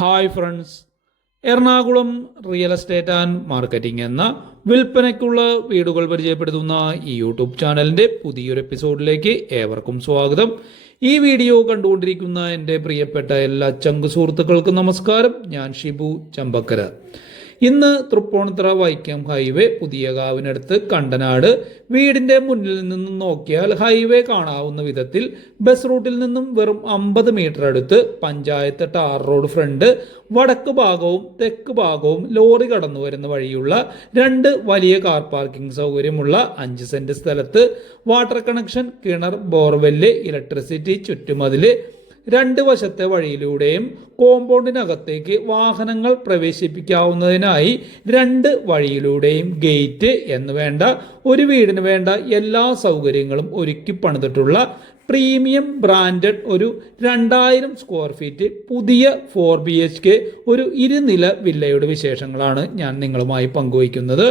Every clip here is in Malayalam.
Hi friends, Ernakulam real estate and marketing എന്ന വിൽപ്പനയ്ക്കുള്ള വീടുകൾ പരിചയപ്പെടുത്തുന്ന ഈ യൂട്യൂബ് ചാനലിൻ്റെ പുതിയൊരു എപ്പിസോഡിലേക്ക് ഏവർക്കും സ്വാഗതം. ഈ വീഡിയോ കണ്ടുകൊണ്ടിരിക്കുന്ന എൻ്റെ പ്രിയപ്പെട്ട എല്ലാ ചങ്ക് സുഹൃത്തുക്കൾക്കും നമസ്കാരം. ഞാൻ ഷിബു ചമ്പക്കര. ഇന്ന് തൃപ്പൂണിത്തുറ വൈക്കം ഹൈവേ പുതിയ കാവിനടുത്ത് കണ്ടനാട് വീടിൻ്റെ മുന്നിൽ നിന്നും നോക്കിയാൽ ഹൈവേ കാണാവുന്ന വിധത്തിൽ ബസ് റൂട്ടിൽ നിന്നും വെറും 50 മീറ്റർ അടുത്ത് പഞ്ചായത്ത് ടാർ റോഡ് ഫ്രണ്ട് വടക്ക് ഭാഗവും തെക്ക് ഭാഗവും ലോറി കടന്നു വരുന്ന വഴിയുള്ള 2 വലിയ കാർ പാർക്കിംഗ് സൗകര്യമുള്ള 5 സെന്റ് സ്ഥലത്ത് വാട്ടർ കണക്ഷൻ, കിണർ, ബോർവെല്ല്, ഇലക്ട്രിസിറ്റി, ചുറ്റുമതില്, 2 വശത്തെ വഴിയിലൂടെയും കോമ്പൗണ്ടിനകത്തേക്ക് വാഹനങ്ങൾ പ്രവേശിപ്പിക്കാവുന്നതിനായി 2 വഴിയിലൂടെയും ഗേറ്റ് എന്ന് വേണ്ട ഒരു വീടിന് വേണ്ട എല്ലാ സൗകര്യങ്ങളും ഒരുക്കി പണിതിട്ടുള്ള പ്രീമിയം ബ്രാൻഡഡ് ഒരു 2000 സ്ക്വയർ ഫീറ്റ് പുതിയ 4 BHK ഒരു ഇരുനില വില്ലയുടെ വിശേഷങ്ങളാണ് ഞാൻ നിങ്ങളുമായി പങ്കുവയ്ക്കുന്നത്.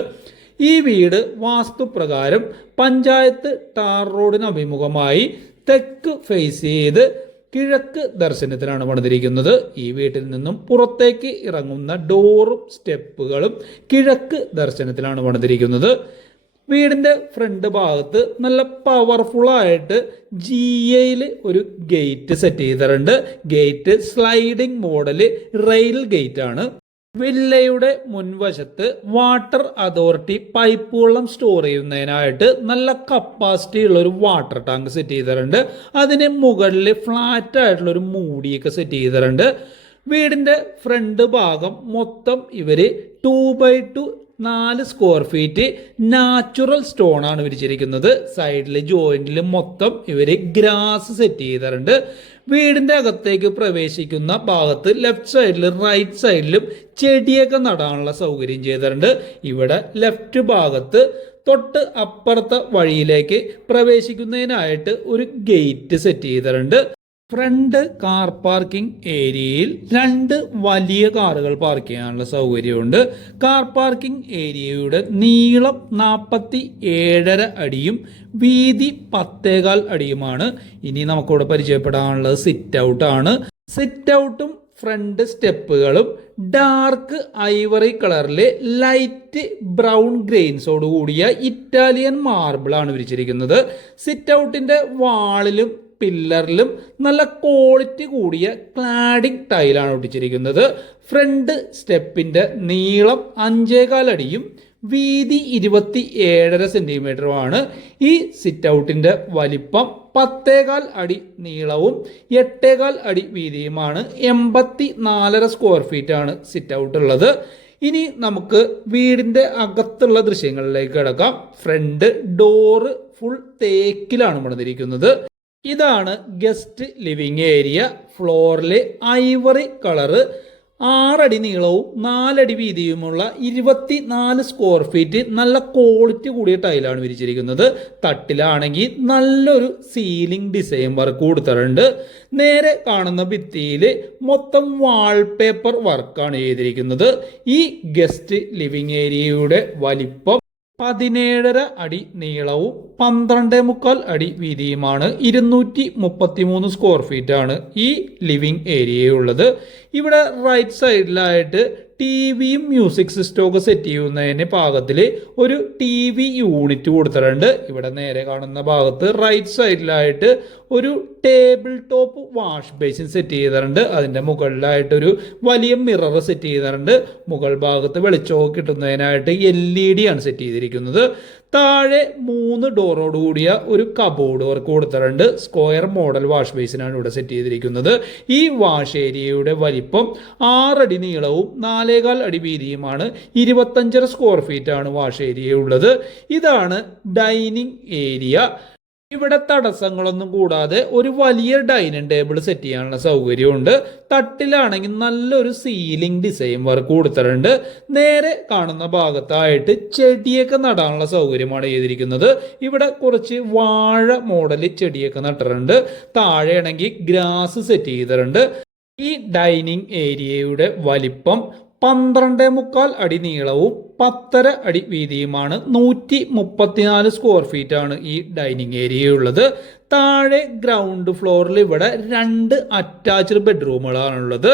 ഈ വീട് വാസ്തുപ്രകാരം പഞ്ചായത്ത് ടാർ റോഡിന് അഭിമുഖമായി തെക്ക് ഫേസ് ചെയ്ത് കിഴക്ക് ദർശനത്തിലാണ് പണിതിരിക്കുന്നത്. ഈ വീട്ടിൽ നിന്നും പുറത്തേക്ക് ഇറങ്ങുന്ന ഡോറും സ്റ്റെപ്പുകളും കിഴക്ക് ദർശനത്തിലാണ് പണിതിരിക്കുന്നത്. വീടിൻ്റെ ഫ്രണ്ട് ഭാഗത്ത് നല്ല പവർഫുള്ളായിട്ട് GA ഒരു ഗേറ്റ് സെറ്റ് ചെയ്തിട്ടുണ്ട്. Gate sliding model rail gate ആണ്. വില്ലയുടെ മുൻവശത്ത് വാട്ടർ അതോറിറ്റി പൈപ്പ് വെള്ളം സ്റ്റോർ ചെയ്യുന്നതിനായിട്ട് നല്ല കപ്പാസിറ്റി ഉള്ള ഒരു വാട്ടർ ടാങ്ക് സെറ്റ് ചെയ്തിട്ടുണ്ട്. അതിന് മുകളിൽ ഫ്ലാറ്റ് ആയിട്ടുള്ള ഒരു മൂടിയൊക്കെ സെറ്റ് ചെയ്തിട്ടുണ്ട്. വീടിന്റെ ഫ്രണ്ട് ഭാഗം മൊത്തം ഇവര് 2x2 4 square feet natural stone ആണ് വിരിച്ചിരിക്കുന്നത്. സൈഡിൽ ജോയിന്റിൽ മൊത്തം ഇവര് ഗ്രാസ് സെറ്റ് ചെയ്തിട്ടുണ്ട്. വീടിന്റെ അകത്തേക്ക് പ്രവേശിക്കുന്ന ഭാഗത്ത് ലെഫ്റ്റ് സൈഡിലും റൈറ്റ് സൈഡിലും ചെടിയൊക്കെ നടാനുള്ള സൗകര്യം ചെയ്തിട്ടുണ്ട്. ഇവിടെ ലെഫ്റ്റ് ഭാഗത്ത് തൊട്ട് അപ്പുറത്തെ വഴിയിലേക്ക് പ്രവേശിക്കുന്നതിനായിട്ട് ഒരു ഗേറ്റ് സെറ്റ് ചെയ്തിട്ടുണ്ട്. ഫ്രണ്ട് കാർ പാർക്കിംഗ് ഏരിയയിൽ 2 വലിയ കാറുകൾ പാർക്ക് ചെയ്യാനുള്ള സൗകര്യമുണ്ട്. കാർ പാർക്കിംഗ് ഏരിയയുടെ നീളം 47.5 അടിയും വീതി 10.25 അടിയുമാണ്. ഇനി നമുക്കിവിടെ പരിചയപ്പെടാനുള്ളത് സിറ്റ് ഔട്ട് ആണ്. സിറ്റ് ഔട്ടും ഫ്രണ്ട് സ്റ്റെപ്പുകളും ഡാർക്ക് ഐവറി കളറിലെ ലൈറ്റ് ബ്രൗൺ ഗ്രെയിൻസോട് കൂടിയ ഇറ്റാലിയൻ മാർബിൾ ആണ് വിരിച്ചിരിക്കുന്നത്. സിറ്റ് ഔട്ടിന്റെ വാളിലും പില്ലറിലും നല്ല ക്വാളിറ്റി കൂടിയ ക്ലാഡിംഗ് ടൈലാണ് ഒട്ടിച്ചിരിക്കുന്നത്. ഫ്രണ്ട് സ്റ്റെപ്പിന്റെ നീളം 5.25 അടിയും വീതി 27.5 സെന്റിമീറ്ററുമാണ്. ഈ സിറ്റ് ഔട്ടിന്റെ വലിപ്പം 10.25 അടി നീളവും 8.25 അടി വീതിയുമാണ്. 84.5 സ്ക്വയർ ഫീറ്റ് ആണ് സിറ്റ് ഔട്ട് ഉള്ളത്. ഇനി നമുക്ക് വീടിന്റെ അകത്തുള്ള ദൃശ്യങ്ങളിലേക്ക് കിടക്കാം. ഫ്രണ്ട് ഡോറ് ഫുൾ തേക്കിലാണ് പണിതിരിക്കുന്നത്. ഇതാണ് ഗസ്റ്റ് ലിവിംഗ് ഏരിയ. ഫ്ലോറിലെ ഐവറി കളറ് 6 അടി നീളവും 4 അടി വീതിയുമുള്ള 24 സ്ക്വയർ ഫീറ്റ് നല്ല ക്വാളിറ്റി കൂടിയ ടൈലാണ് വിരിച്ചിരിക്കുന്നത്. തട്ടിലാണെങ്കിൽ നല്ലൊരു സീലിംഗ് ഡിസൈൻ വർക്ക് കൊടുത്തിട്ടുണ്ട്. നേരെ കാണുന്ന ഭിത്തിയിൽ മൊത്തം വാൾപേപ്പർ വർക്കാണ് ചെയ്തിരിക്കുന്നത്. ഈ ഗസ്റ്റ് ലിവിംഗ് ഏരിയയുടെ വലിപ്പം 17.5 അടി നീളവും 12.25 അടി വീതിയുമാണ്. 233 സ്ക്വയർ ഫീറ്റ് ആണ് ഈ ലിവിംഗ് ഏരിയയുള്ളത്. ഇവിടെ റൈറ്റ് സൈഡിലായിട്ട് ടിവിയും മ്യൂസിക് സിസ്റ്റവും ഒക്കെ സെറ്റ് ചെയ്യുന്നതിന് പാകത്തിൽ ഒരു TV യൂണിറ്റ് കൊടുത്തിട്ടുണ്ട്. ഇവിടെ നേരെ കാണുന്ന ഭാഗത്ത് റൈറ്റ് സൈഡിലായിട്ട് ഒരു table top wash basin set ചെയ്തിട്ടുണ്ട്. അതിൻ്റെ മുകളിലായിട്ടൊരു വലിയ മിറർ സെറ്റ് ചെയ്തിട്ടുണ്ട്. മുകൾ ഭാഗത്ത് വെളിച്ചമൊക്കെ കിട്ടുന്നതിനായിട്ട് LED ആണ് സെറ്റ് ചെയ്തിരിക്കുന്നത്. താഴെ 3 ഡോറോട് കൂടിയ ഒരു കബോർഡ് വർക്ക് കൊടുത്തിട്ടുണ്ട്. സ്ക്വയർ മോഡൽ വാഷ് ബേസിനാണ് ഇവിടെ സെറ്റ് ചെയ്തിരിക്കുന്നത്. ഈ വാഷ് ഏരിയയുടെ വലിപ്പം 6 അടി നീളവും 4.25 അടി വീതിയുമാണ്. 25 സ്ക്വയർ ഫീറ്റ് ആണ് വാഷ് ഏരിയ ഉള്ളത്. ഇതാണ് ഡൈനിങ് ഏരിയ. ഇവിടെ തടസ്സങ്ങളൊന്നും കൂടാതെ ഒരു വലിയ ഡൈനിങ് ടേബിൾ സെറ്റ് ചെയ്യാനുള്ള സൗകര്യമുണ്ട്. തട്ടിലാണെങ്കിൽ നല്ലൊരു സീലിംഗ് ഡിസൈൻ വർക്ക് കൊടുത്തിട്ടുണ്ട്. നേരെ കാണുന്ന ഭാഗത്തായിട്ട് ചെടിയൊക്കെ നടാനുള്ള സൗകര്യമാണ് ചെയ്തിരിക്കുന്നത്. ഇവിടെ കുറച്ച് വാഴ മോഡൽ ചെടിയൊക്കെ നട്ടിട്ടുണ്ട്. താഴെയാണെങ്കിൽ ഗ്രാസ് സെറ്റ് ചെയ്തിട്ടുണ്ട്. ഈ ഡൈനിങ് ഏരിയയുടെ വലിപ്പം 12.25 അടി നീളവും 10.5 അടി വീതിയുമാണ്. 134 സ്ക്വയർ ഫീറ്റ് ആണ് ഈ ഡൈനിങ് ഏരിയ ഉള്ളത്. താഴെ ഗ്രൗണ്ട് ഫ്ലോറിൽ ഇവിടെ 2 അറ്റാച്ച്ഡ് ബെഡ്റൂമുകളാണുള്ളത്.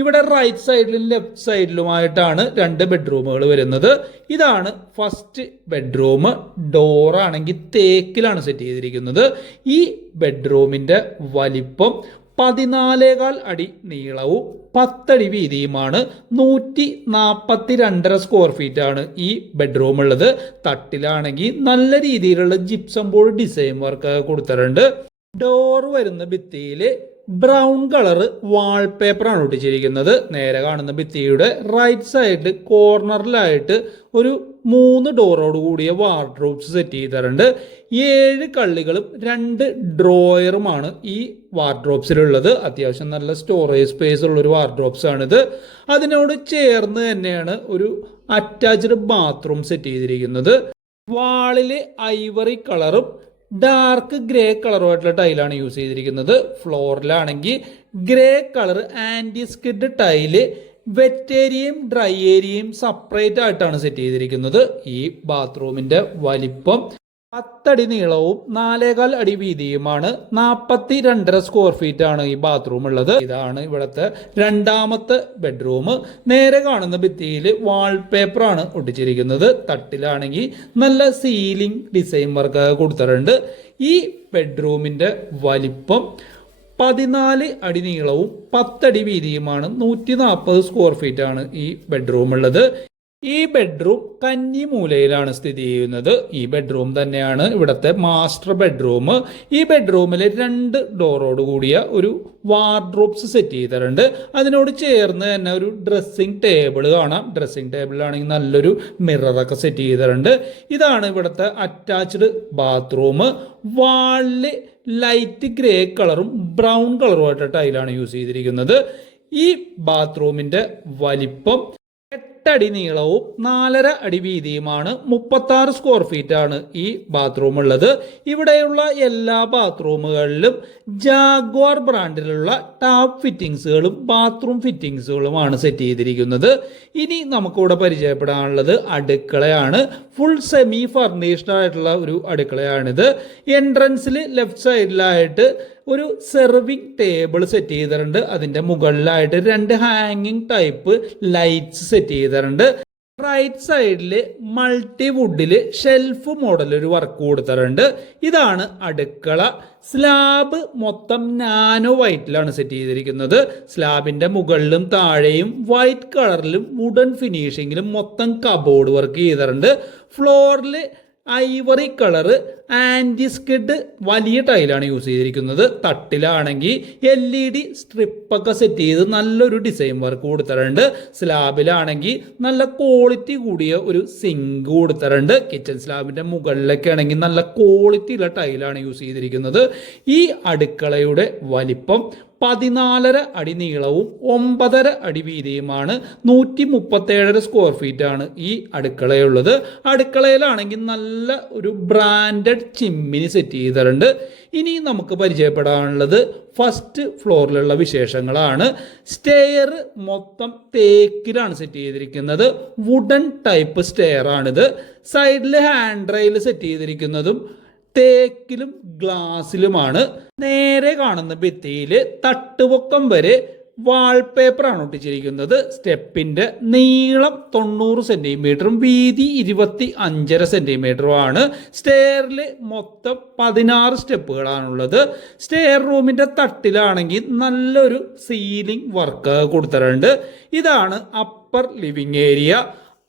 ഇവിടെ റൈറ്റ് സൈഡിലും ലെഫ്റ്റ് സൈഡിലുമായിട്ടാണ് 2 ബെഡ്റൂമുകൾ വരുന്നത്. ഇതാണ് ഫസ്റ്റ് ബെഡ്റൂം. ഡോറാണെങ്കിൽ തേക്കിലാണ് സെറ്റ് ചെയ്തിരിക്കുന്നത്. ഈ ബെഡ്റൂമിൻ്റെ വലിപ്പം 14.25 അടി നീളവും 10 അടി വീതിയുമാണ്. 142.5 സ്ക്വയർ ഫീറ്റ് ആണ് ഈ ബെഡ്റൂം ഉള്ളത്. തട്ടിലാണെങ്കിൽ നല്ല രീതിയിലുള്ള ജിപ്സം ബോർഡ് ഡിസൈൻ വർക്ക് കൊടുത്തിട്ടുണ്ട്. ഡോർ വരുന്ന ഭിത്തിയിൽ ബ്രൗൺ കളർ വാൾപേപ്പറാണ് ഒട്ടിച്ചിരിക്കുന്നത്. നേരെ കാണുന്ന ഭിത്തിയുടെ റൈറ്റ് സൈഡിൽ കോർണറിലായിട്ട് ഒരു 3 ഡോറോട് കൂടിയ വാർഡ്രോബ്സ് സെറ്റ് ചെയ്തിട്ടുണ്ട്. 7 കള്ളികളും 2 ഡ്രോയറുമാണ് ഈ വാർഡ്രോബ്സിലുള്ളത്. അത്യാവശ്യം നല്ല സ്റ്റോറേജ് സ്പേസ് ഉള്ളൊരു വാർഡ്രോബ്സ് ആണിത്. അതിനോട് ചേർന്ന് തന്നെയാണ് ഒരു അറ്റാച്ച്ഡ് ബാത്റൂം സെറ്റ് ചെയ്തിരിക്കുന്നത്. വാളിൽ ഐവറി കളറും ഡാർക്ക് ഗ്രേ കളറുമായിട്ടുള്ള ടൈലാണ് യൂസ് ചെയ്തിരിക്കുന്നത്. ഫ്ലോറിലാണെങ്കിൽ grey colour anti skid tile wet ഏരിയയും ഡ്രൈ ഏരിയയും സെപ്പറേറ്റ് ആയിട്ടാണ് സെറ്റ് ചെയ്തിരിക്കുന്നത്. ഈ ബാത്റൂമിൻ്റെ വലിപ്പം 10 അടി നീളവും 4.25 അടി വീതിയുമാണ്. 42.5 സ്ക്വയർ ഫീറ്റ് ആണ് ഈ ബാത്റൂം ഉള്ളത്. ഇതാണ് ഇവിടുത്തെ രണ്ടാമത്തെ ബെഡ്റൂം. നേരെ കാണുന്ന ഭിത്തിയിൽ വാൾപേപ്പറാണ് ഒട്ടിച്ചിരിക്കുന്നത്. തട്ടിലാണെങ്കിൽ നല്ല സീലിംഗ് ഡിസൈൻ വർക്ക് കൊടുത്തിട്ടുണ്ട്. ഈ ബെഡ്റൂമിൻ്റെ വലിപ്പം 14 അടി നീളവും 10 അടി വീതിയുമാണ്. 140 സ്ക്വയർ ഫീറ്റ് ആണ് ഈ ബെഡ്റൂം ഉള്ളത്. ഈ ബെഡ്റൂം കന്നി മൂലയിലാണ് സ്ഥിതി ചെയ്യുന്നത്. ഈ ബെഡ്റൂം തന്നെയാണ് ഇവിടുത്തെ മാസ്റ്റർ ബെഡ്റൂം. ഈ ബെഡ്റൂമിൽ 2 ഡോറോട് കൂടിയ ഒരു വാർഡ്രോബ്സ് സെറ്റ് ചെയ്തിട്ടുണ്ട്. അതിനോട് ചേർന്ന് തന്നെ ഒരു ഡ്രസ്സിംഗ് ടേബിൾ കാണാം. ഡ്രസ്സിംഗ് ടേബിളിലാണെങ്കിൽ നല്ലൊരു മിററൊക്കെ സെറ്റ് ചെയ്തിട്ടുണ്ട്. ഇതാണ് ഇവിടുത്തെ അറ്റാച്ച്ഡ് ബാത്റൂം. വാളില് ലൈറ്റ് ഗ്രേ കളറും ബ്രൗൺ കളറുമായിട്ട് ടൈലാണ് യൂസ് ചെയ്തിരിക്കുന്നത്. ഈ ബാത്റൂമിൻ്റെ വലിപ്പം 8 അടി നീളവും 4.5 അടി വീതിയുമാണ്. 36 സ്ക്വയർ ഫീറ്റ് ആണ് ഈ ബാത്റൂം ഉള്ളത്. ഇവിടെയുള്ള എല്ലാ ബാത്റൂമുകളിലും ജാഗ്വാർ ബ്രാൻഡിലുള്ള ടാപ്പ് ഫിറ്റിംഗ്സുകളും ബാത്റൂം ഫിറ്റിംഗ്സുകളുമാണ് സെറ്റ് ചെയ്തിരിക്കുന്നത്. ഇനി നമുക്കിവിടെ പരിചയപ്പെടാനുള്ളത് അടുക്കളയാണ്. ഫുൾ സെമി ഫർണിഷ്ഡ് ആയിട്ടുള്ള ഒരു അടുക്കളയാണിത്. എൻട്രൻസിൽ ലെഫ്റ്റ് സൈഡിലായിട്ട് ഒരു സെർവിങ് ടേബിൾ സെറ്റ് ചെയ്തിട്ടുണ്ട്. അതിൻ്റെ മുകളിലായിട്ട് 2 ഹാങ്ങിങ് ടൈപ്പ് ലൈറ്റ്സ് സെറ്റ് ചെയ്തിട്ടുണ്ട്. റൈറ്റ് സൈഡിൽ മൾട്ടി വുഡിൽ ഷെൽഫ് മോഡൽ ഒരു വർക്ക് കൊടുത്തിട്ടുണ്ട്. ഇതാണ് അടുക്കള. സ്ലാബ് മൊത്തം നാനോ വൈറ്റിലാണ് സെറ്റ് ചെയ്തിരിക്കുന്നത്. സ്ലാബിൻ്റെ മുകളിലും താഴെയും വൈറ്റ് കളറിലും വുഡൻ ഫിനിഷിങ്ങിലും മൊത്തം കബോർഡ് വർക്ക് ചെയ്തിട്ടുണ്ട്. ഫ്ലോറിൽ ഐവറി കളറ് ആൻറ്റി സ്കിഡ് വലിയ ടൈലാണ് യൂസ് ചെയ്തിരിക്കുന്നത്. തട്ടിലാണെങ്കിൽ LED സ്ട്രിപ്പൊക്കെ സെറ്റ് ചെയ്ത് നല്ലൊരു ഡിസൈൻ വർക്ക് കൊടുത്തിട്ടുണ്ട്. സ്ലാബിലാണെങ്കിൽ നല്ല ക്വാളിറ്റി കൂടിയ ഒരു സിങ്ക് കൊടുത്തിട്ടുണ്ട്. കിച്ചൺ സ്ലാബിൻ്റെ മുകളിലൊക്കെ ആണെങ്കിൽ നല്ല ക്വാളിറ്റിയുള്ള ടൈലാണ് യൂസ് ചെയ്തിരിക്കുന്നത്. ഈ അടുക്കളയുടെ വലിപ്പം 14.5 അടി നീളവും 9.5 അടി വീതിയുമാണ്. 137 സ്ക്വയർ ഫീറ്റ് ആണ് ഈ അടുക്കളയുള്ളത്. അടുക്കളയിലാണെങ്കിൽ നല്ല ഒരു ബ്രാൻഡഡ് ചിമ്മിനി സെറ്റ് ചെയ്തിട്ടുണ്ട്. ഇനി നമുക്ക് പരിചയപ്പെടാനുള്ളത് ഫസ്റ്റ് ഫ്ലോറിലുള്ള വിശേഷങ്ങളാണ്. സ്റ്റെയർ മൊത്തം തേക്കിലാണ് സെറ്റ് ചെയ്തിരിക്കുന്നത്. വുഡൻ ടൈപ്പ് സ്റ്റെയർ ആണിത്. സൈഡിൽ ഹാൻഡ് റെയിൽ സെറ്റ് ചെയ്തിരിക്കുന്നതും തേക്കിലും ഗ്ലാസ്സിലുമാണ്. നേരെ കാണുന്ന ഭിത്തിയിൽ തട്ടുപൊക്കം വരെ വാൾപേപ്പറാണ് ഒട്ടിച്ചിരിക്കുന്നത്. സ്റ്റെപ്പിൻ്റെ നീളം 90 സെൻറ്റിമീറ്ററും വീതി 25.5 സെൻറ്റിമീറ്ററുമാണ്. സ്റ്റെയറിൽ മൊത്തം 16 സ്റ്റെപ്പുകളാണുള്ളത്. സ്റ്റെയർ റൂമിൻ്റെ തട്ടിലാണെങ്കിൽ നല്ലൊരു സീലിംഗ് വർക്ക് കൊടുത്തിട്ടുണ്ട്. ഇതാണ് അപ്പർ ലിവിങ് ഏരിയ.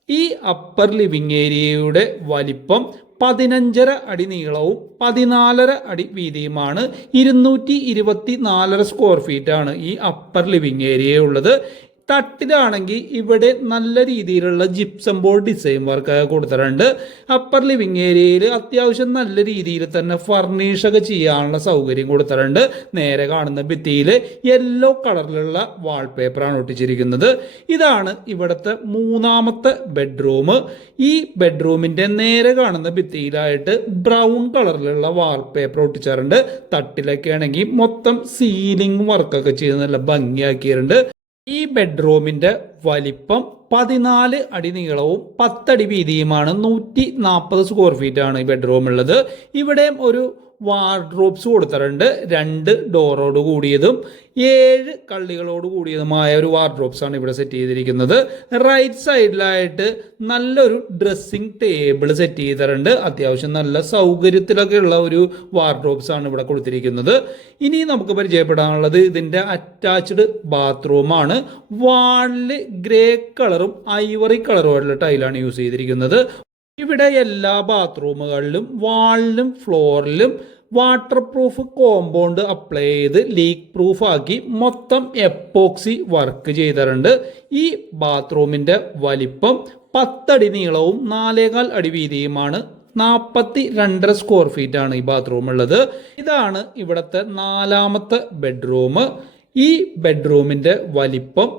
ഈ അപ്പർ ലിവിങ് ഏരിയയുടെ വലിപ്പം 15.5 അടി നീളവും 14.5 അടി വീതിയുമാണ്. 224 സ്ക്വയർ ഫീറ്റ് ആണ് ഈ അപ്പർ ലിവിങ് ഏരിയ ഉള്ളത്. തട്ടിലാണെങ്കിൽ ഇവിടെ നല്ല രീതിയിലുള്ള ജിപ്സം ബോർഡ് ഡിസൈൻ വർക്ക് കൊടുത്തിട്ടുണ്ട്. അപ്പർ ലിവിങ് ഏരിയയിൽ അത്യാവശ്യം നല്ല രീതിയിൽ തന്നെ ഫർണിഷൊക്കെ ചെയ്യാനുള്ള സൗകര്യം കൊടുത്തിട്ടുണ്ട്. നേരെ കാണുന്ന ഭിത്തിയിൽ യെല്ലോ കളറിലുള്ള വാൾപേപ്പറാണ് ഒട്ടിച്ചിരിക്കുന്നത്. ഇതാണ് ഇവിടുത്തെ മൂന്നാമത്തെ ബെഡ്റൂം. ഈ ബെഡ്റൂമിൻ്റെ നേരെ കാണുന്ന ഭിത്തിയിലായിട്ട് ബ്രൗൺ കളറിലുള്ള വാൾപേപ്പർ ഒട്ടിച്ചിട്ടുണ്ട്. തട്ടിലൊക്കെ ആണെങ്കിൽ മൊത്തം സീലിംഗ് വർക്കൊക്കെ ചെയ്ത് നല്ല ഭംഗിയാക്കിയിട്ടുണ്ട്. ഈ ബെഡ്റൂമിന്റെ വലിപ്പം 14 അടി നീളവും 10 അടി വീതിയുമാണ്. 140 സ്ക്വയർ ഫീറ്റ് ആണ് ഈ ബെഡ്റൂം ഉള്ളത്. ഇവിടെയും ഒരു വാർഡ്രോബ്സ് കൊടുത്തിട്ടുണ്ട്. 2 ഡോറോട് കൂടിയതും 7 കള്ളികളോട് കൂടിയതുമായ ഒരു വാർഡ്രോബ്സ് ആണ് ഇവിടെ സെറ്റ് ചെയ്തിരിക്കുന്നത്. റൈറ്റ് സൈഡിലായിട്ട് നല്ലൊരു ഡ്രസ്സിംഗ് ടേബിൾ സെറ്റ് ചെയ്തിട്ടുണ്ട്. അത്യാവശ്യം നല്ല സൗകര്യത്തിലൊക്കെ ഉള്ള ഒരു വാർഡ്രോബ്സ് ആണ് ഇവിടെ കൊടുത്തിരിക്കുന്നത്. ഇനി നമുക്ക് പരിചയപ്പെടാനുള്ളത് ഇതിൻ്റെ അറ്റാച്ച്ഡ് ബാത്റൂമാണ്. വാളില് ഗ്രേ കളറും ഐവറി കളറുമായിട്ടുള്ള ടൈലാണ് യൂസ് ചെയ്തിരിക്കുന്നത്. ഇവിടെ എല്ലാ ബാത്റൂമുകളിലും വാളിലും ഫ്ലോറിലും വാട്ടർ പ്രൂഫ് കോമ്പൗണ്ട് അപ്ലൈ ചെയ്ത് ലീക്ക് പ്രൂഫ് ആക്കി മൊത്തം എപ്പോക്സി വർക്ക് ചെയ്തിട്ടുണ്ട്. ഈ ബാത്റൂമിന്റെ വലിപ്പം 10 അടി നീളവും 4.25 അടി വീതിയുമാണ്. 42.5 സ്ക്വയർ ഫീറ്റ് ആണ് ഈ ബാത്റൂം ഉള്ളത്. ഇതാണ് ഇവിടുത്തെ 4ാമത്തെ ബെഡ്റൂം. ഈ ബെഡ്റൂമിന്റെ വലിപ്പം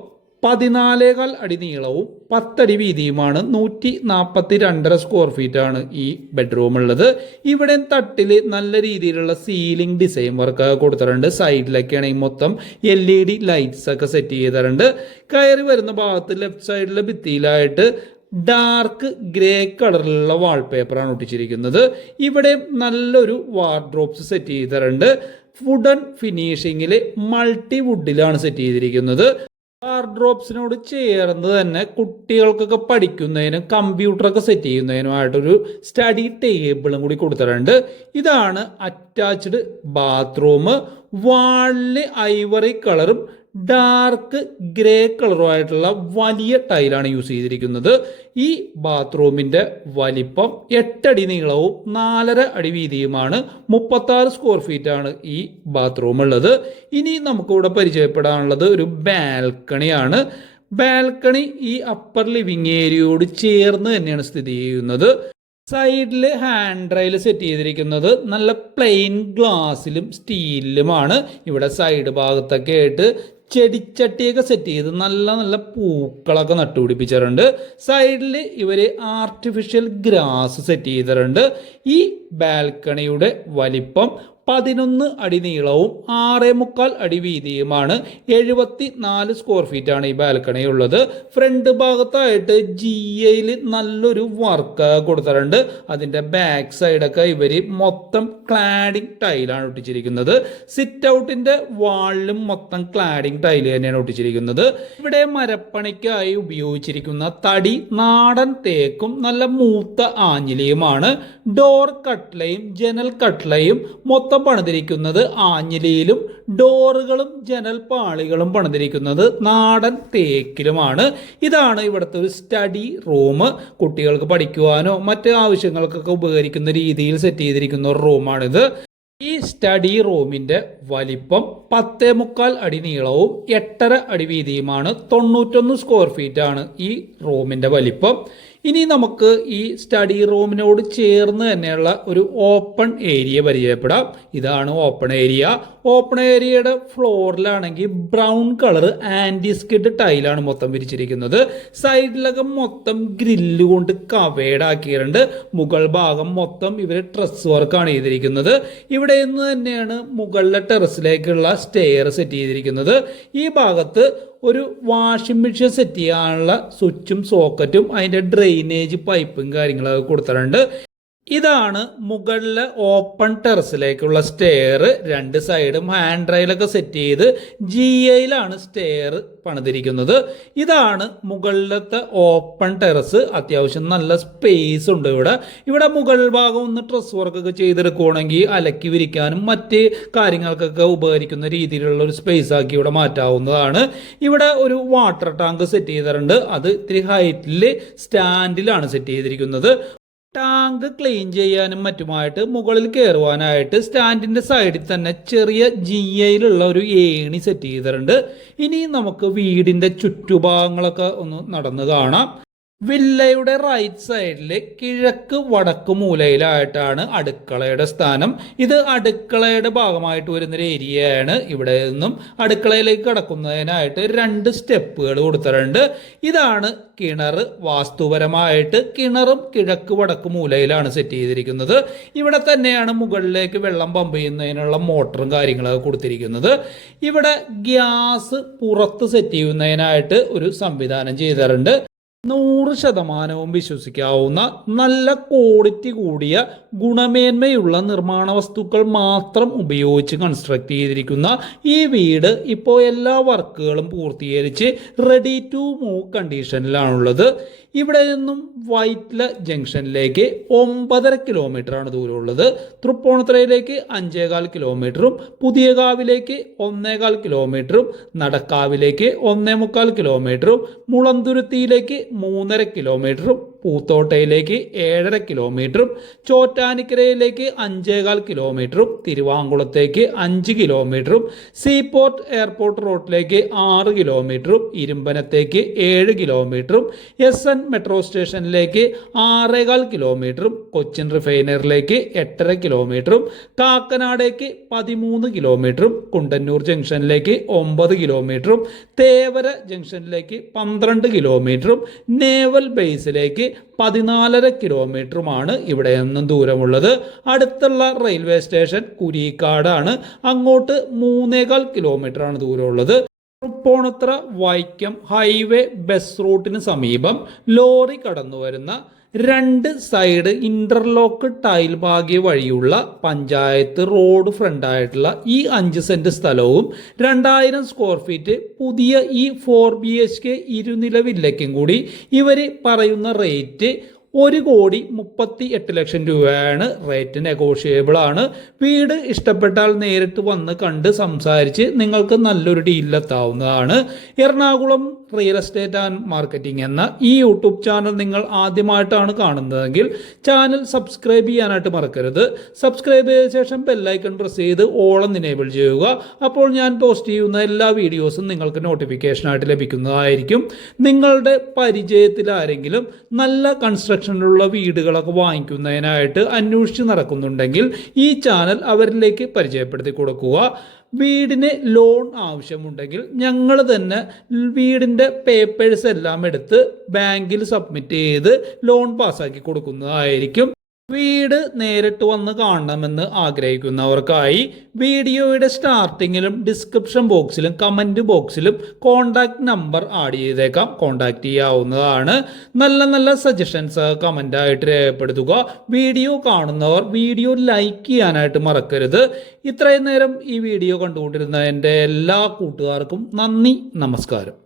14.25 അടി നീളവും 10 അടി വീതിയുമാണ്. 142.5 സ്ക്വയർ ഫീറ്റ് ആണ് ഈ ബെഡ്റൂം ഉള്ളത്. ഇവിടെ തട്ടിൽ നല്ല രീതിയിലുള്ള സീലിംഗ് ഡിസൈൻ വർക്ക് കൊടുത്തിട്ടുണ്ട്. സൈഡിലൊക്കെയാണെങ്കിൽ മൊത്തം LED ലൈറ്റ്സ് ഒക്കെ സെറ്റ് ചെയ്തിട്ടുണ്ട്. കയറി വരുന്ന ഭാഗത്ത് ലെഫ്റ്റ് സൈഡിലെ ഭിത്തിയിലായിട്ട് ഡാർക്ക് ഗ്രേ കളറിലുള്ള വാൾപേപ്പറാണ് ഒട്ടിച്ചിരിക്കുന്നത്. ഇവിടെ നല്ലൊരു വാർഡ്രോബ്സ് സെറ്റ് ചെയ്തിട്ടുണ്ട്. വുഡൻ ഫിനിഷിങ്ങിൽ മൾട്ടി വുഡിലാണ് സെറ്റ് ചെയ്തിരിക്കുന്നത്. വാർഡ്രോബ്സിനോട് ചേർന്ന് തന്നെ കുട്ടികൾക്കൊക്കെ പഠിക്കുന്നതിനും കമ്പ്യൂട്ടറൊക്കെ സെറ്റ് ചെയ്യുന്നതിനുമായിട്ടൊരു സ്റ്റഡി ടേബിളും കൂടി കൊടുത്തിട്ടുണ്ട്. ഇതാണ് അറ്റാച്ച്ഡ് ബാത്റൂം. വാളില് ഐവറി കളറും ഡാർക്ക് ഗ്രേ കളറുമായിട്ടുള്ള വലിയ ടൈലാണ് യൂസ് ചെയ്തിരിക്കുന്നത്. ഈ ബാത്റൂമിന്റെ വലിപ്പം 8 അടി നീളവും 4.5 അടി വീതിയുമാണ്. 36 സ്ക്വയർ ഫീറ്റ് ആണ് ഈ ബാത്റൂം ഉള്ളത്. ഇനി നമുക്കിവിടെ പരിചയപ്പെടാനുള്ളത് ഒരു ബാൽക്കണിയാണ്. ബാൽക്കണി ഈ അപ്പർ ലിവിങ് ഏരിയയോട് ചേർന്ന് തന്നെയാണ് സ്ഥിതി ചെയ്യുന്നത്. സൈഡിൽ ഹാൻഡ് റെയിൽ സെറ്റ് ചെയ്തിരിക്കുന്നത് നല്ല പ്ലെയിൻ ഗ്ലാസ്സിലും സ്റ്റീലിലുമാണ്. ഇവിടെ സൈഡ് ഭാഗത്തൊക്കെ ആയിട്ട് ചെടിച്ചട്ടിയൊക്കെ സെറ്റ് ചെയ്ത് നല്ല നല്ല പൂക്കളൊക്കെ നട്ടുപിടിപ്പിച്ചിട്ടുണ്ട്. സൈഡിൽ ഇവർ ആർട്ടിഫിഷ്യൽ ഗ്രാസ് സെറ്റ് ചെയ്തിട്ടുണ്ട്. ഈ ബാൽക്കണിയുടെ വലിപ്പം 11 അടി നീളവും 6.25 അടി വീതിയുമാണ്. 74 സ്ക്വയർ ഫീറ്റ് ആണ് ഈ ബാൽക്കണി ഉള്ളത്. ഫ്രണ്ട് ഭാഗത്തായിട്ട് GIയിൽ നല്ലൊരു വർക്ക് കൊടുത്തിട്ടുണ്ട്. അതിൻ്റെ ബാക്ക് സൈഡൊക്കെ ഇവർ മൊത്തം ക്ലാഡിംഗ് ടൈലാണ് ഒട്ടിച്ചിരിക്കുന്നത്. സിറ്റ് ഔട്ടിൻ്റെ വാളിലും മൊത്തം ക്ലാഡിംഗ് ടൈൽ തന്നെയാണ് ഒട്ടിച്ചിരിക്കുന്നത്. ഇവിടെ മരപ്പണിക്കായി ഉപയോഗിച്ചിരിക്കുന്ന തടി നാടൻ തേക്കും നല്ല മൂത്ത ആഞ്ഞിലിയുമാണ്. ഡോർ കട്ട്ലയും ജനൽ കട്ട്ലയും മൊത്തം പണിതിരിക്കുന്നത് ആഞ്ഞിലിയിലും ഡോറുകളും ജനൽ പാളികളും പണിതിരിക്കുന്നത് നാടൻ തേക്കിലുമാണ്. ഇതാണ് ഇവിടുത്തെ ഒരു സ്റ്റഡി റൂം. കുട്ടികൾക്ക് പഠിക്കുവാനോ മറ്റ് ആവശ്യങ്ങൾക്കൊക്കെ ഉപകരിക്കുന്ന രീതിയിൽ സെറ്റ് ചെയ്തിരിക്കുന്ന ഒരു റൂമാണിത്. ഈ സ്റ്റഡി റൂമിന്റെ വലിപ്പം 10.25 അടി നീളവും 8.5 അടി വീതിയുമാണ്. 91 സ്ക്വയർ ഫീറ്റ് ആണ് ഈ റൂമിന്റെ വലിപ്പം. ഇനി നമുക്ക് ഈ സ്റ്റഡി റൂമിനോട് ചേർന്ന് തന്നെയുള്ള ഒരു ഓപ്പൺ ഏരിയ പരിചയപ്പെടാം. ഇതാണ് ഓപ്പൺ ഏരിയ. ഓപ്പൺ ഏരിയയുടെ ഫ്ലോറിലാണെങ്കിൽ ബ്രൗൺ കളർ ആൻറ്റി സ്കിഡ് ടൈലാണ് മൊത്തം വിരിച്ചിരിക്കുന്നത്. സൈഡിലൊക്കെ മൊത്തം ഗ്രില്ല് കൊണ്ട് കവേഡ് ആക്കിയിട്ടുണ്ട്. മുകൾ ഭാഗം മൊത്തം ഇവർ ട്രസ് വർക്കാണ് ചെയ്തിരിക്കുന്നത്. ഇവിടെ നിന്ന് തന്നെയാണ് മുകളിലെ ടെറസിലേക്കുള്ള സ്റ്റെയർ സെറ്റ് ചെയ്തിരിക്കുന്നത്. ഈ ഭാഗത്ത് ഒരു വാഷിംഗ് മെഷീൻ സെറ്റ് ചെയ്യാനുള്ള സ്വിച്ചും സോക്കറ്റും അതിൻ്റെ ഡ്രെയിനേജ് പൈപ്പും കാര്യങ്ങളൊക്കെ കൊടുത്തിട്ടുണ്ട്. ഇതാണ് മുകളിലെ ഓപ്പൺ ടെറസിലേക്കുള്ള സ്റ്റെയർ. 2 സൈഡും ഹാൻഡ് റെയിലൊക്കെ സെറ്റ് ചെയ്ത് GIയിലാണ് സ്റ്റെയർ പണിതിരിക്കുന്നത്. ഇതാണ് മുകളിലത്തെ ഓപ്പൺ ടെറസ്. അത്യാവശ്യം നല്ല സ്പേസ് ഉണ്ട് ഇവിടെ. ഇവിടെ മുകൾ ഭാഗം ഒന്ന് ഡ്രസ് വർക്കൊക്കെ ചെയ്തെടുക്കുകയാണെങ്കിൽ അലക്കി വിരിക്കാനും മറ്റ് കാര്യങ്ങൾക്കൊക്കെ ഉപകരിക്കുന്ന രീതിയിലുള്ള ഒരു സ്പേസ് ആക്കി ഇവിടെ മാറ്റാവുന്നതാണ്. ഇവിടെ ഒരു വാട്ടർ ടാങ്ക് സെറ്റ് ചെയ്തിട്ടുണ്ട്. അത് ഇത്തിരി ഹൈറ്റിൽ സ്റ്റാൻഡിലാണ് സെറ്റ് ചെയ്തിരിക്കുന്നത്. ടാങ്ക് ക്ലീൻ ചെയ്യാനും മറ്റുമായിട്ട് മുകളിൽ കയറുവാനായിട്ട് സ്റ്റാൻഡിൻ്റെ സൈഡിൽ തന്നെ ചെറിയ GIയിലുള്ള ഒരു ഏണി സെറ്റ് ചെയ്തിട്ടുണ്ട്. ഇനി നമുക്ക് വീടിൻ്റെ ചുറ്റുഭാഗങ്ങളൊക്കെ ഒന്ന് നടന്ന് കാണാം. വില്ലയുടെ റൈറ്റ് സൈഡിൽ കിഴക്ക് വടക്ക് മൂലയിലായിട്ടാണ് അടുക്കളയുടെ സ്ഥാനം. ഇത് അടുക്കളയുടെ ഭാഗമായിട്ട് വരുന്നൊരു ഏരിയയാണ്. ഇവിടെ നിന്നും അടുക്കളയിലേക്ക് കടക്കുന്നതിനായിട്ട് 2 സ്റ്റെപ്പുകൾ കൊടുത്തിട്ടുണ്ട്. ഇതാണ് കിണർ. വാസ്തുപരമായിട്ട് കിണറും കിഴക്ക് വടക്ക് മൂലയിലാണ് സെറ്റ് ചെയ്തിരിക്കുന്നത്. ഇവിടെ തന്നെയാണ് മുകളിലേക്ക് വെള്ളം പമ്പ് ചെയ്യുന്നതിനുള്ള മോട്ടറും കാര്യങ്ങളൊക്കെ കൊടുത്തിരിക്കുന്നത്. ഇവിടെ ഗ്യാസ് പുറത്ത് സെറ്റ് ചെയ്യുന്നതിനായിട്ട് ഒരു സംവിധാനം ചെയ്തിട്ടുണ്ട്. 100% വിശ്വസിക്കാവുന്ന നല്ല ക്വാളിറ്റി കൂടിയ ഗുണമേന്മയുള്ള നിർമ്മാണ വസ്തുക്കൾ മാത്രം ഉപയോഗിച്ച് കൺസ്ട്രക്ട് ചെയ്തിരിക്കുന്ന ഈ വീട് ഇപ്പോൾ എല്ലാ വർക്കുകളും പൂർത്തീകരിച്ച് റെഡി ടു മൂവ് കണ്ടീഷനിലാണുള്ളത്. ഇവിടെ നിന്നും വൈറ്റ്ല ജംഗ്ഷനിലേക്ക് 9.5 കിലോമീറ്ററാണ് ദൂരമുള്ളത്. തൃപ്പൂണിത്തുറയിലേക്ക് 5.25 കിലോമീറ്ററും പുതിയകാവിലേക്ക് 1.25 കിലോമീറ്ററും നടക്കാവിലേക്ക് 1.25 കിലോമീറ്ററും മുളന്തുരുത്തിയിലേക്ക് 3.5 കിലോമീറ്ററും പൂത്തോട്ടയിലേക്ക് 7.5 കിലോമീറ്ററും ചോറ്റാനിക്കരയിലേക്ക് 5.25 കിലോമീറ്ററും തിരുവാങ്കുളത്തേക്ക് 5 കിലോമീറ്ററും സീപോർട്ട് എയർപോർട്ട് റോഡിലേക്ക് 6 കിലോമീറ്ററും ഇരുമ്പനത്തേക്ക് 7 കിലോമീറ്ററും SN മെട്രോ സ്റ്റേഷനിലേക്ക് 6.25 കിലോമീറ്ററും കൊച്ചിൻ റിഫൈനറിലേക്ക് 8.5 കിലോമീറ്ററും കാക്കനാടേക്ക് 13 കിലോമീറ്ററും കുണ്ടന്നൂർ ജംഗ്ഷനിലേക്ക് 9 കിലോമീറ്ററും തേവര ജംഗ്ഷനിലേക്ക് 12 കിലോമീറ്ററും നേവൽ ബേസിലേക്ക് 14.5 കിലോമീറ്ററുമാണ് ഇവിടെ നിന്നും ദൂരമുള്ളത്. അടുത്തുള്ള റെയിൽവേ സ്റ്റേഷൻ കുരിക്കാടാണ്. അങ്ങോട്ട് 3.25 കിലോമീറ്ററാണ് ദൂരമുള്ളത്. തൃപ്പൂണിത്തുറ വൈക്കം ഹൈവേ ബസ് റൂട്ടിന് സമീപം ലോറി കടന്നു വരുന്ന 2 സൈഡ് ഇന്റർലോക്ക് ടൈൽ ഭാഗ്യ വഴിയുള്ള പഞ്ചായത്ത് റോഡ് ഫ്രണ്ടായിട്ടുള്ള ഈ 5 സെന്റ് സ്ഥലവും 2000 സ്ക്വയർ ഫീറ്റ് പുതിയ ഈ 4 BHK ഇരുനില വില്ലയ്ക്കും കൂടി ഇവർ പറയുന്ന റേറ്റ് 1,38,00,000 രൂപയാണ്. റേറ്റ് നെഗോഷിയബിൾ ആണ്. വീട് ഇഷ്ടപ്പെട്ടാൽ നേരിട്ട് വന്ന് കണ്ട് സംസാരിച്ച് നിങ്ങൾക്ക് നല്ലൊരു ഡീലിലെത്താവുന്നതാണ്. Ernakulam real estate and marketing എന്ന ഈ യൂട്യൂബ് ചാനൽ നിങ്ങൾ ആദ്യമായിട്ടാണ് കാണുന്നതെങ്കിൽ ചാനൽ സബ്സ്ക്രൈബ് ചെയ്യാനായിട്ട് മറക്കരുത്. സബ്സ്ക്രൈബ് ചെയ്ത ശേഷം ബെല്ലൈക്കൺ പ്രസ് ചെയ്ത് ഓളം എനേബിൾ ചെയ്യുക. അപ്പോൾ ഞാൻ പോസ്റ്റ് ചെയ്യുന്ന എല്ലാ വീഡിയോസും നിങ്ങൾക്ക് നോട്ടിഫിക്കേഷനായിട്ട് ലഭിക്കുന്നതായിരിക്കും. നിങ്ങളുടെ പരിചയത്തിൽ ആരെങ്കിലും നല്ല കൺസ്ട്രക്ഷനിലുള്ള വീടുകളൊക്കെ വാങ്ങിക്കുന്നതിനായിട്ട് അന്വേഷിച്ച് നടക്കുന്നുണ്ടെങ്കിൽ ഈ ചാനൽ അവരിലേക്ക് പരിചയപ്പെടുത്തി കൊടുക്കുക. വീടിന് ലോൺ ആവശ്യമുണ്ടെങ്കിൽ ഞങ്ങൾ തന്നെ വീടിൻ്റെ പേപ്പേഴ്സ് എല്ലാം എടുത്ത് ബാങ്കിൽ സബ്മിറ്റ് ചെയ്ത് ലോൺ പാസ്സാക്കി കൊടുക്കുന്നതായിരിക്കും. വീട് നേരിട്ട് വന്ന് കാണണമെന്ന് ആഗ്രഹിക്കുന്നവർക്കായി വീഡിയോയുടെ സ്റ്റാർട്ടിങ്ങിലും ഡിസ്ക്രിപ്ഷൻ ബോക്സിലും കമൻറ്റ് ബോക്സിലും കോൺടാക്റ്റ് നമ്പർ ആഡ് ചെയ്തേക്കാം. കോൺടാക്റ്റ് ചെയ്യാവുന്നതാണ്. നല്ല നല്ല സജഷൻസ് കമൻ്റായിട്ട് രേഖപ്പെടുത്തുക. വീഡിയോ കാണുന്നവർ വീഡിയോ ലൈക്ക് ചെയ്യാനായിട്ട് മറക്കരുത്. ഇത്രയും നേരം ഈ വീഡിയോ കണ്ടുകൊണ്ടിരുന്ന എൻ്റെ എല്ലാ കൂട്ടുകാർക്കും നന്ദി, നമസ്കാരം.